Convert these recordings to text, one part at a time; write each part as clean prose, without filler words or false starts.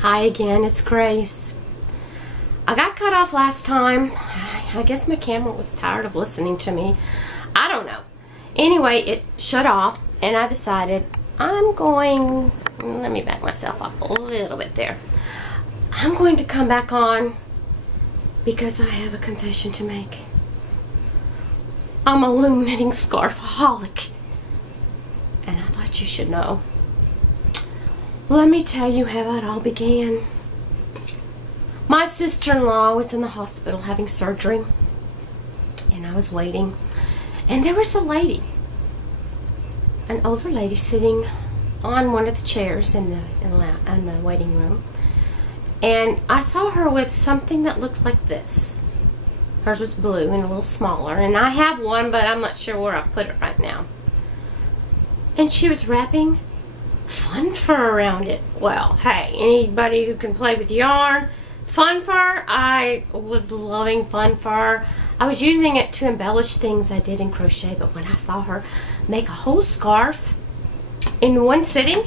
Hi again, it's Grace. I got cut off last time. I guess my camera was tired of listening to me. I don't know. Anyway, it shut off and I decided let me back myself up a little bit there. I'm going to come back on because I have a confession to make. I'm a loom-knitting scarfaholic. And I thought you should know. Let me tell you how it all began. My sister-in-law was in the hospital having surgery, and I was waiting, and there was a lady, an older lady, sitting on one of the chairs in the waiting room, and I saw her with something that looked like this. Hers was blue and a little smaller, and I have one, but I'm not sure where I put it right now. And she was wrapping fun fur around it. Well, hey, anybody who can play with yarn, fun fur, I was loving fun fur. I was using it to embellish things I did in crochet, but when I saw her make a whole scarf in one sitting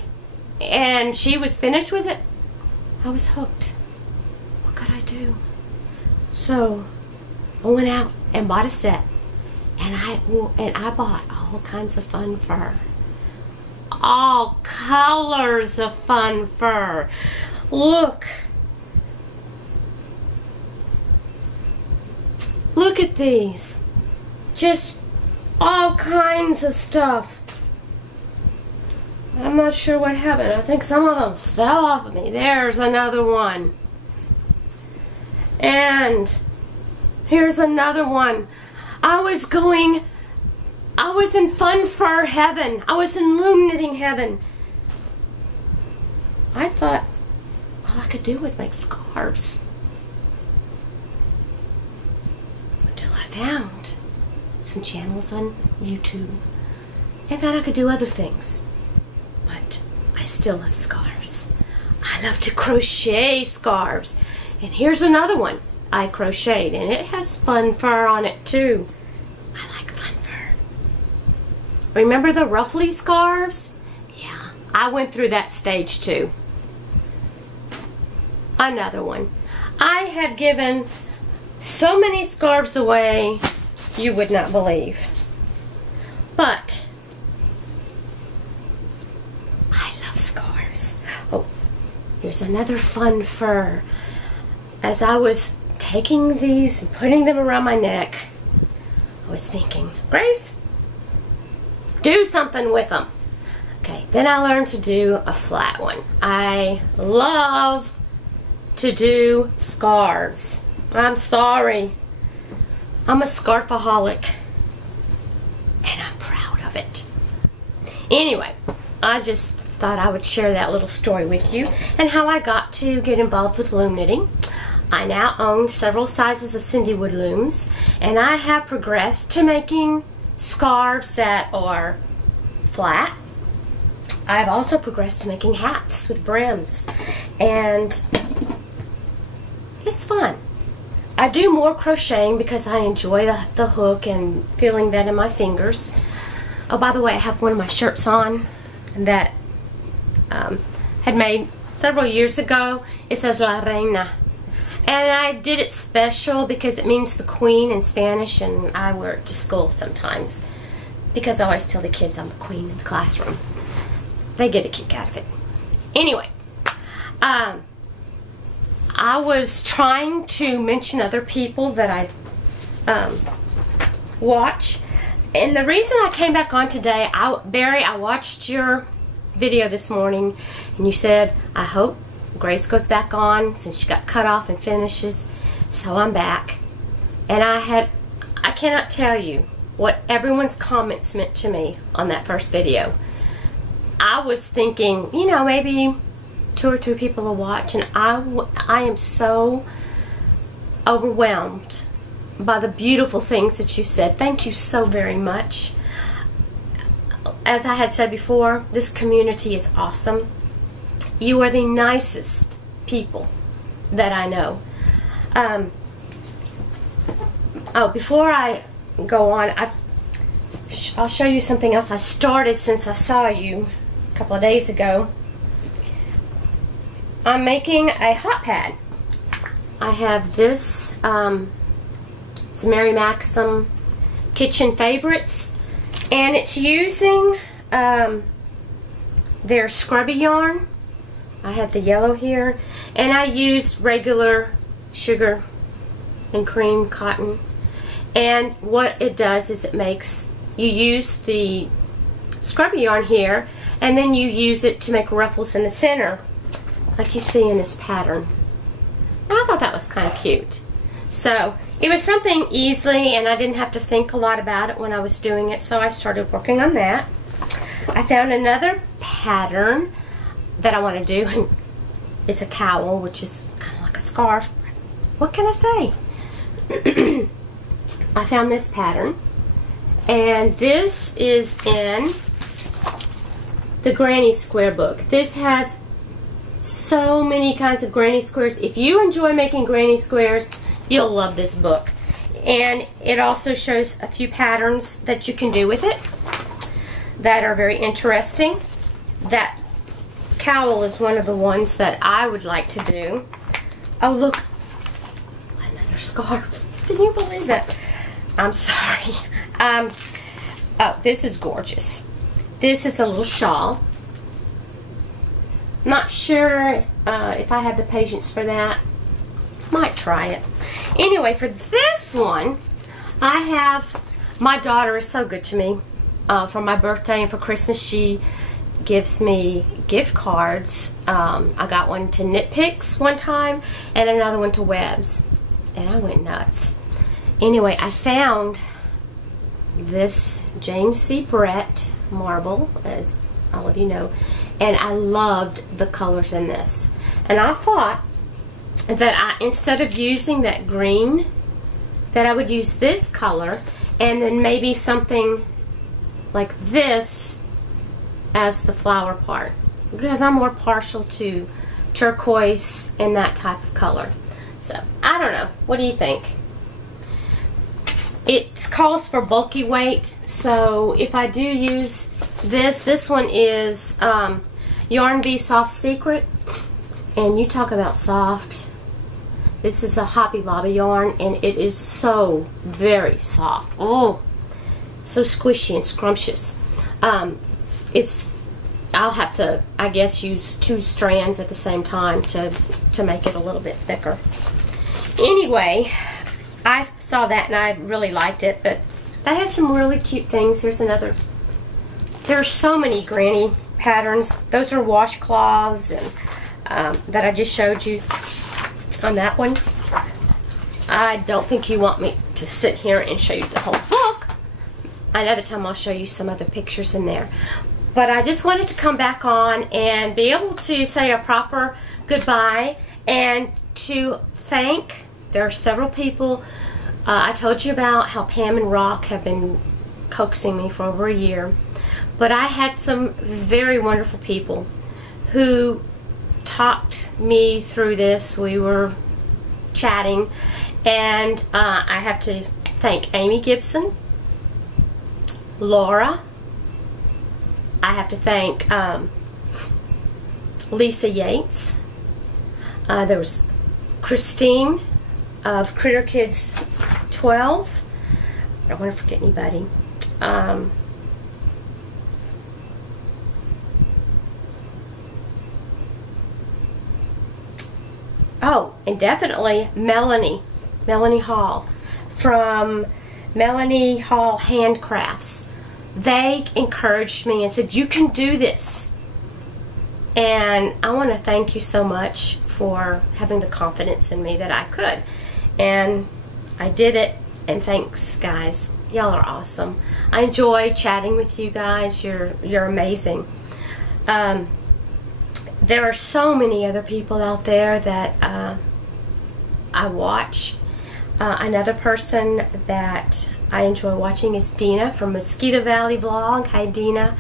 and she was finished with it, I was hooked. What could I do? So I went out and bought a set, and I bought all kinds of fun fur. All colors of fun fur. Look at these. Just all kinds of stuff. I'm not sure what happened. I think some of them fell off of me. There's another one. And here's another one. I was in fun fur heaven. I was in loom knitting heaven. I thought all I could do was make scarves. Until I found some channels on YouTube and found I could do other things. But I still love scarves. I love to crochet scarves. And here's another one I crocheted, and it has fun fur on it too. I like fun fur. Remember the ruffly scarves? Yeah, I went through that stage too. Another one. I have given so many scarves away you would not believe. But I love scarves. Oh, here's another fun fur. As I was taking these and putting them around my neck, I was thinking, Grace, do something with them. Okay, then I learned to do a flat one. I love to do scarves. I'm sorry. I'm a scarfaholic. And I'm proud of it. Anyway, I just thought I would share that little story with you and how I got to get involved with loom knitting. I now own several sizes of Cindy Wood looms, and I have progressed to making scarves that are flat. I've also progressed to making hats with brims, and it's fun. I do more crocheting because I enjoy the hook and feeling that in my fingers. Oh, by the way, I have one of my shirts on that had made several years ago. It says La Reina. And I did it special because it means the queen in Spanish, and I wear it to school sometimes because I always tell the kids I'm the queen in the classroom. They get a kick out of it. Anyway, I was trying to mention other people that I watch, and the reason I came back on today, Barry, I watched your video this morning, and you said, I hope Grace goes back on since she got cut off and finishes. So I'm back, and I cannot tell you what everyone's comments meant to me on that first video. I was thinking, you know, maybe 2 or 3 people will watch, and I am so overwhelmed by the beautiful things that you said. Thank you so very much. As I had said before, this community is awesome. You are the nicest people that I know. Oh, before I go on, I'll show you something else I started since I saw you a couple of days ago. I'm making a hot pad. I have this, it's Mary Maxim Kitchen Favorites, and it's using their scrubby yarn. I have the yellow here, and I used regular sugar and cream cotton. And what it does is it makes, you use the scrubby yarn here, and then you use it to make ruffles in the center, like you see in this pattern. And I thought that was kind of cute. So it was something easily, and I didn't have to think a lot about it when I was doing it, so I started working on that. I found another pattern that I want to do, and it's a cowl, which is kind of like a scarf. What can I say? I found this pattern, and this is in the Granny Square book. This has so many kinds of granny squares. If you enjoy making granny squares, you'll love this book. And it also shows a few patterns that you can do with it that are very interesting. That cowl is one of the ones that I would like to do. Oh, look, another scarf. Can you believe it? I'm sorry. Oh, this is gorgeous. This is a little shawl. Not sure if I have the patience for that. Might try it. Anyway, for this one, I have, my daughter is so good to me. For my birthday and for Christmas, she gives me gift cards. I got one to Knit Picks one time and another one to Webs, and I went nuts. Anyway, I found this James C. Brett marble, as all of you know, and I loved the colors in this. And I thought that instead of using that green, that I would use this color and then maybe something like this as the flower part, because I'm more partial to turquoise and that type of color. So I don't know, what do you think? It calls for bulky weight, so if I do use this one is Yarn Bee Soft Secret, and you talk about soft. This is a Hobby Lobby yarn, and it is so very soft. Oh, so squishy and scrumptious. I'll have to, I guess, use 2 strands at the same time to make it a little bit thicker. Anyway, I saw that and I really liked it, but they have some really cute things. Here's another. There are so many granny patterns. Those are washcloths and that I just showed you on that one. I don't think you want me to sit here and show you the whole book. Another time I'll show you some other pictures in there. But I just wanted to come back on and be able to say a proper goodbye and to thank. There are several people. I told you about how Pam and Rock have been coaxing me for over a year. But I had some very wonderful people who talked me through this. We were chatting, and I have to thank Amy Gibson, Laura. I have to thank Lisa Yates. There was Christine of Critter Kids 12. I don't want to forget anybody. Oh, and definitely Melanie Hall from Melanie Hall Handcrafts. They encouraged me and said, you can do this. And I want to thank you so much for having the confidence in me that I could. And I did it, and thanks, guys. Y'all are awesome. I enjoy chatting with you guys. You're amazing. There are so many other people out there that I watch. Another person that I enjoy watching is Dina from Mosquito Valley Vlog. Hi, Dina.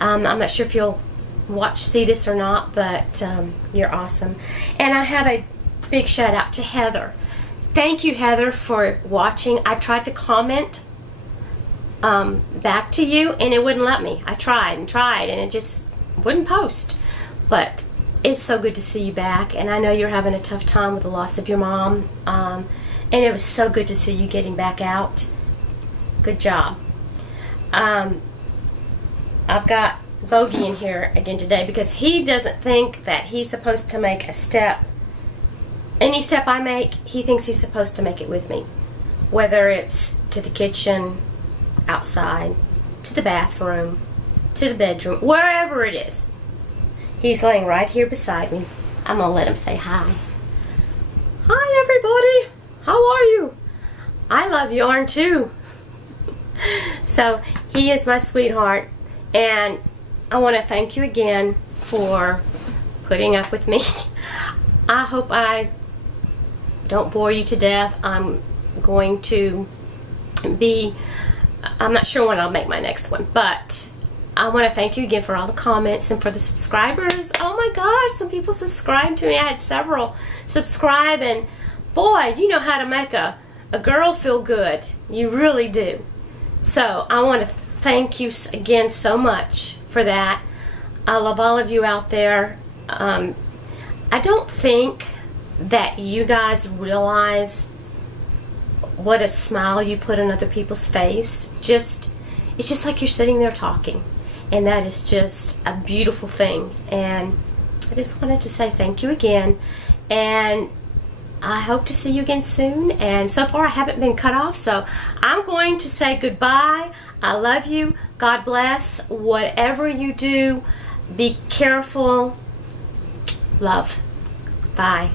I'm not sure if you'll see this or not, but you're awesome. And I have a big shout out to Heather. Thank you, Heather, for watching. I tried to comment back to you, and it wouldn't let me. I tried and tried, and it just wouldn't post. But it's so good to see you back, and I know you're having a tough time with the loss of your mom, and it was so good to see you getting back out. Good job. I've got Bogey in here again today because he doesn't think that he's supposed to make a step. Any step I make, he thinks he's supposed to make it with me. Whether it's to the kitchen, outside, to the bathroom, to the bedroom, wherever it is. He's laying right here beside me. I'm going to let him say hi. Hi, everybody. How are you? I love yarn, too. So, he is my sweetheart. And I want to thank you again for putting up with me. I hope I don't bore you to death. I'm going to be... I'm not sure when I'll make my next one, but I want to thank you again for all the comments and for the subscribers. Oh my gosh, some people subscribed to me. I had several subscribe, and boy, you know how to make a girl feel good. You really do. So I want to thank you again so much for that. I love all of you out there. I don't think that you guys realize what a smile you put on other people's face. It's just like you're sitting there talking, and that is just a beautiful thing. And I just wanted to say thank you again, and I hope to see you again soon. And so far I haven't been cut off, so I'm going to say goodbye. I love you. God bless. Whatever you do, be careful. Love. Bye.